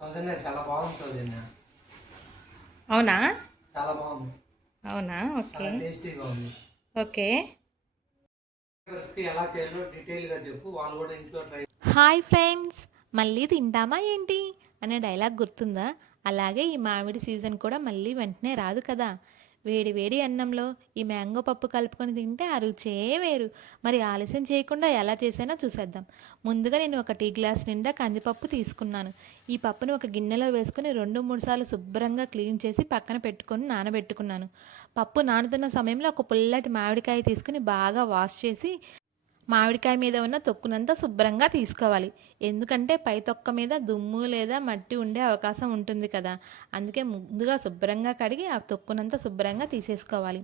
సౌజన్య చాలా బాగుంది సౌజన్య. అవునా? చాలా బాగుంది. అవునా? ఓకే. చాలా టేస్టీగా ఉంది. ఓకే. ఎలా చేయాలో డీటెయిల్గా చెప్పు, వాళ్ళు కూడా ఇంట్లో ట్రై. హాయ్ ఫ్రెండ్స్, మళ్ళీ తింటామా ఏంటి అనే డైలాగ్ గుర్తుందా? అలాగే ఈ మామిడి సీజన్ కూడా మళ్ళీ వెంటనే రాదు కదా. వేడి వేడి అన్నంలో ఈ మ్యాంగో పప్పు కలుపుకొని తింటే ఆ రుచే వేరు. మరి ఆలస్యం చేయకుండా ఎలా చేసానో చూసేద్దాం. ముందుగా నేను ఒక టీ గ్లాస్ నిండా కందిపప్పు తీసుకున్నాను. ఈ పప్పును ఒక గిన్నెలో వేసుకుని 2-3 సార్లు శుభ్రంగా క్లీన్ చేసి పక్కన పెట్టుకొని నానబెట్టుకున్నాను. పప్పు నానుతున్న సమయంలో ఒక పుల్లటి మామిడికాయ తీసుకుని బాగా వాష్ చేసి మామిడికాయ మీద ఉన్న తొక్కునంతా శుభ్రంగా తీసుకోవాలి. ఎందుకంటే పై తొక్క మీద దుమ్ము లేదా మట్టి ఉండే అవకాశం ఉంటుంది కదా. అందుకే ముందుగా శుభ్రంగా కడిగి ఆ తొక్కునంతా శుభ్రంగా తీసేసుకోవాలి.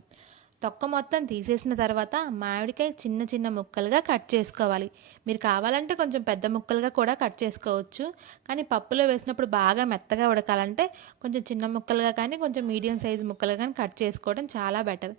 తొక్క మొత్తం తీసేసిన తర్వాత మామిడికాయ చిన్న చిన్న ముక్కలుగా కట్ చేసుకోవాలి. మీరు కావాలంటే కొంచెం పెద్ద ముక్కలుగా కూడా కట్ చేసుకోవచ్చు. కానీ పప్పులో వేసినప్పుడు బాగా మెత్తగా ఉడకాలంటే కొంచెం చిన్న ముక్కలుగా కానీ కొంచెం మీడియం సైజు ముక్కలుగా కానీ కట్ చేసుకోవడం చాలా బెటర్.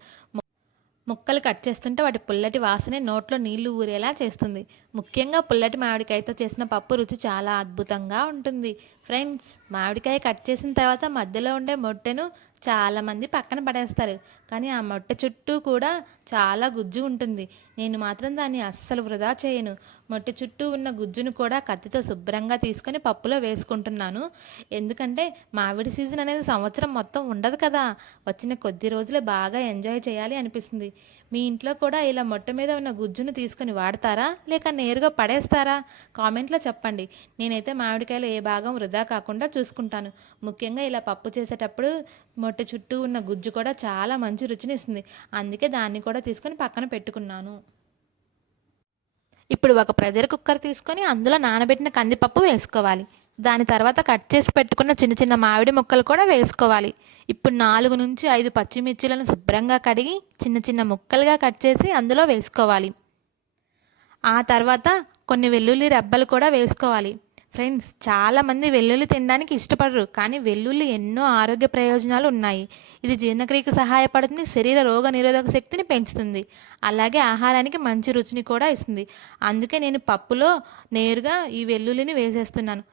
ముక్కలు కట్ చేస్తుంటే వాటి పుల్లటి వాసనే నోట్లో నీళ్లు ఊరేలా చేస్తుంది. ముఖ్యంగా పుల్లటి మామిడికాయతో చేసిన పప్పు రుచి చాలా అద్భుతంగా ఉంటుంది. ఫ్రెండ్స్, మామిడికాయ కట్ చేసిన తర్వాత మధ్యలో ఉండే మొట్టెను చాలామంది పక్కన పడేస్తారు. కానీ ఆ మొట్టె చుట్టూ కూడా చాలా గుజ్జు ఉంటుంది. నేను మాత్రం దాన్ని అస్సలు వృధా చేయను. మొట్టె చుట్టూ ఉన్న గుజ్జును కూడా కత్తితో శుభ్రంగా తీసుకొని పప్పులో వేసుకుంటున్నాను. ఎందుకంటే మామిడి సీజన్ అనేది సంవత్సరం మొత్తం ఉండదు కదా. వచ్చిన కొద్ది రోజులే బాగా ఎంజాయ్ చేయాలి అనిపిస్తుంది. మీ ఇంట్లో కూడా ఇలా మొట్ట మీద ఉన్న గుజ్జును తీసుకొని వాడతారా, లేక నేరుగా పడేస్తారా? కామెంట్లో చెప్పండి. నేనైతే మామిడికాయలు ఏ భాగం వృధా కాకుండా చూసుకుంటాను. ముఖ్యంగా ఇలా పప్పు చేసేటప్పుడు మొట్ట చుట్టూ ఉన్న గుజ్జు కూడా చాలా మంచి రుచిని ఇస్తుంది. అందుకే దాన్ని కూడా తీసుకొని పక్కన పెట్టుకున్నాను. ఇప్పుడు ఒక ప్రెషర్ కుక్కర్ తీసుకొని అందులో నానబెట్టిన కందిపప్పు వేసుకోవాలి. దాని తర్వాత కట్ చేసి పెట్టుకున్న చిన్న చిన్న మామిడి ముక్కలు కూడా వేసుకోవాలి. ఇప్పుడు 4-5 పచ్చిమిర్చిలను శుభ్రంగా కడిగి చిన్న చిన్న ముక్కలుగా కట్ చేసి అందులో వేసుకోవాలి. ఆ తర్వాత కొన్ని వెల్లుల్లి రెబ్బలు కూడా వేసుకోవాలి. ఫ్రెండ్స్, చాలామంది వెల్లుల్లి తినడానికి ఇష్టపడరు, కానీ వెల్లుల్లి ఎన్నో ఆరోగ్య ప్రయోజనాలు ఉన్నాయి. ఇది జీర్ణక్రియకు సహాయపడుతుంది, శరీర రోగ నిరోధక శక్తిని పెంచుతుంది, అలాగే ఆహారానికి మంచి రుచిని కూడా ఇస్తుంది. అందుకే నేను పప్పులో నేరుగా ఈ వెల్లుల్లిని వేసేస్తున్నాను.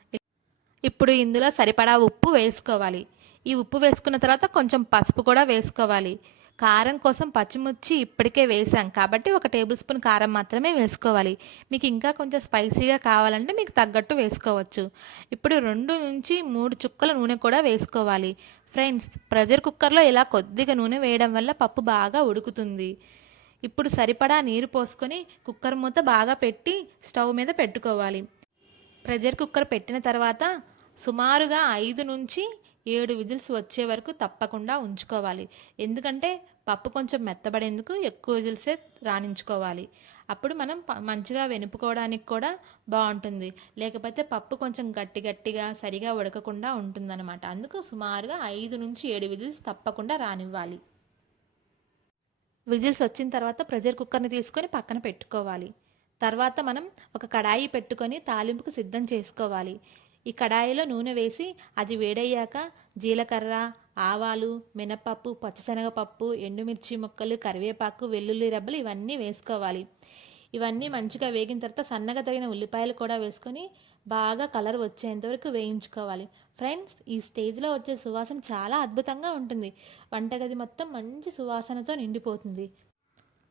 ఇప్పుడు ఇందులో సరిపడా ఉప్పు వేసుకోవాలి. ఈ ఉప్పు వేసుకున్న తర్వాత కొంచెం పసుపు కూడా వేసుకోవాలి. కారం కోసం పచ్చిమిర్చి ఇప్పటికే వేసాం కాబట్టి 1 టేబుల్ స్పూన్ కారం మాత్రమే వేసుకోవాలి. మీకు ఇంకా కొంచెం స్పైసీగా కావాలంటే మీకు తగ్గట్టు వేసుకోవచ్చు. ఇప్పుడు 2-3 చుక్కల నూనె కూడా వేసుకోవాలి. ఫ్రెండ్స్, ప్రెషర్ కుక్కర్లో ఇలా కొద్దిగా నూనె వేయడం వల్ల పప్పు బాగా ఉడుకుతుంది. ఇప్పుడు సరిపడా నీరు పోసుకొని కుక్కర్ మూత బాగా పెట్టి స్టవ్ మీద పెట్టుకోవాలి. ప్రెషర్ కుక్కర్ పెట్టిన తర్వాత సుమారుగా 5-7 విజిల్స్ వచ్చే వరకు తప్పకుండా ఉంచుకోవాలి. ఎందుకంటే పప్పు కొంచెం మెత్తబడేందుకు ఎక్కువ విజిల్సే రాణించుకోవాలి. అప్పుడు మనం మంచిగా వెనుపుకోవడానికి కూడా బాగుంటుంది. లేకపోతే పప్పు కొంచెం గట్టి గట్టిగా సరిగా ఉడకకుండా ఉంటుందన్నమాట. అందుకు సుమారుగా 5-7 విజిల్స్ తప్పకుండా రానివ్వాలి. విజిల్స్ వచ్చిన తర్వాత ప్రెషర్ కుక్కర్ని తీసుకొని పక్కన పెట్టుకోవాలి. తర్వాత మనం ఒక కడాయి పెట్టుకొని తాలింపుకు సిద్ధం చేసుకోవాలి. ఈ కడాయిలో నూనె వేసి అది వేడయ్యాక జీలకర్ర, ఆవాలు, మినపప్పు, పచ్చిశనగపప్పు, ఎండుమిర్చి ముక్కలు, కరివేపాకు, వెల్లుల్లి రెబ్బలు ఇవన్నీ వేసుకోవాలి. ఇవన్నీ మంచిగా వేగిన తర్వాత సన్నగా తగిన ఉల్లిపాయలు కూడా వేసుకొని బాగా కలర్ వచ్చేంత వరకు వేయించుకోవాలి. ఫ్రెండ్స్, ఈ స్టేజ్లో వచ్చే సువాసన చాలా అద్భుతంగా ఉంటుంది. వంటగది మొత్తం మంచి సువాసనతో నిండిపోతుంది.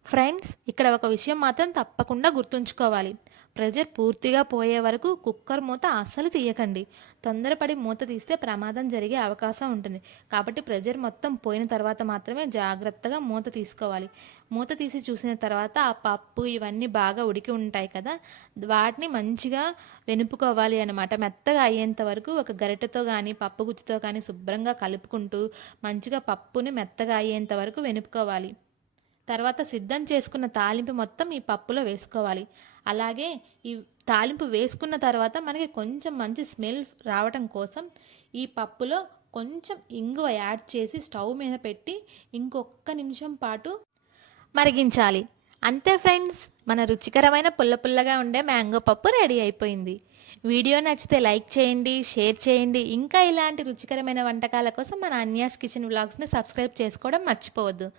ఫ్రెండ్స్, ఇక్కడ ఒక విషయం మాత్రం తప్పకుండా గుర్తుంచుకోవాలి. ప్రెషర్ పూర్తిగా పోయే వరకు కుక్కర్ మూత అస్సలు తీయకండి. తొందరపడి మూత తీస్తే ప్రమాదం జరిగే అవకాశం ఉంటుంది. కాబట్టి ప్రెషర్ మొత్తం పోయిన తర్వాత మాత్రమే జాగ్రత్తగా మూత తీసుకోవాలి. మూత తీసి చూసిన తర్వాత ఆ పప్పు ఇవన్నీ బాగా ఉడికి ఉంటాయి కదా, వాటిని మంచిగా వెనుపుకోవాలి అన్నమాట. మెత్తగా అయ్యేంత వరకు ఒక గరిటెతో కానీ పప్పు గుత్తితో కానీ శుభ్రంగా కలుపుకుంటూ మంచిగా పప్పుని మెత్తగా అయ్యేంత వరకు వెనుపుకోవాలి. తర్వాత సిద్ధం చేసుకున్న తాలింపు మొత్తం ఈ పప్పులో వేసుకోవాలి. అలాగే ఈ తాలింపు వేసుకున్న తర్వాత మనకి కొంచెం మంచి స్మెల్ రావటం కోసం ఈ పప్పులో కొంచెం ఇంగువ యాడ్ చేసి స్టవ్ మీద పెట్టి ఇంకొక నిమిషం పాటు మరిగించాలి. అంతే ఫ్రెండ్స్, మన రుచికరమైన పుల్ల పుల్లగా ఉండే మ్యాంగో పప్పు రెడీ అయిపోయింది. వీడియో నచ్చితే లైక్ చేయండి, షేర్ చేయండి. ఇంకా ఇలాంటి రుచికరమైన వంటకాల కోసం మన అన్యాస్ కిచెన్ వ్లాగ్స్ని సబ్స్క్రైబ్ చేసుకోవడం మర్చిపోవద్దు.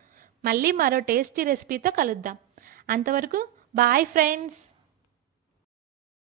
మళ్ళీ మరో టేస్టీ రెసిపీతో కలుద్దాం. అంతవరకు బాయ్ ఫ్రెండ్స్.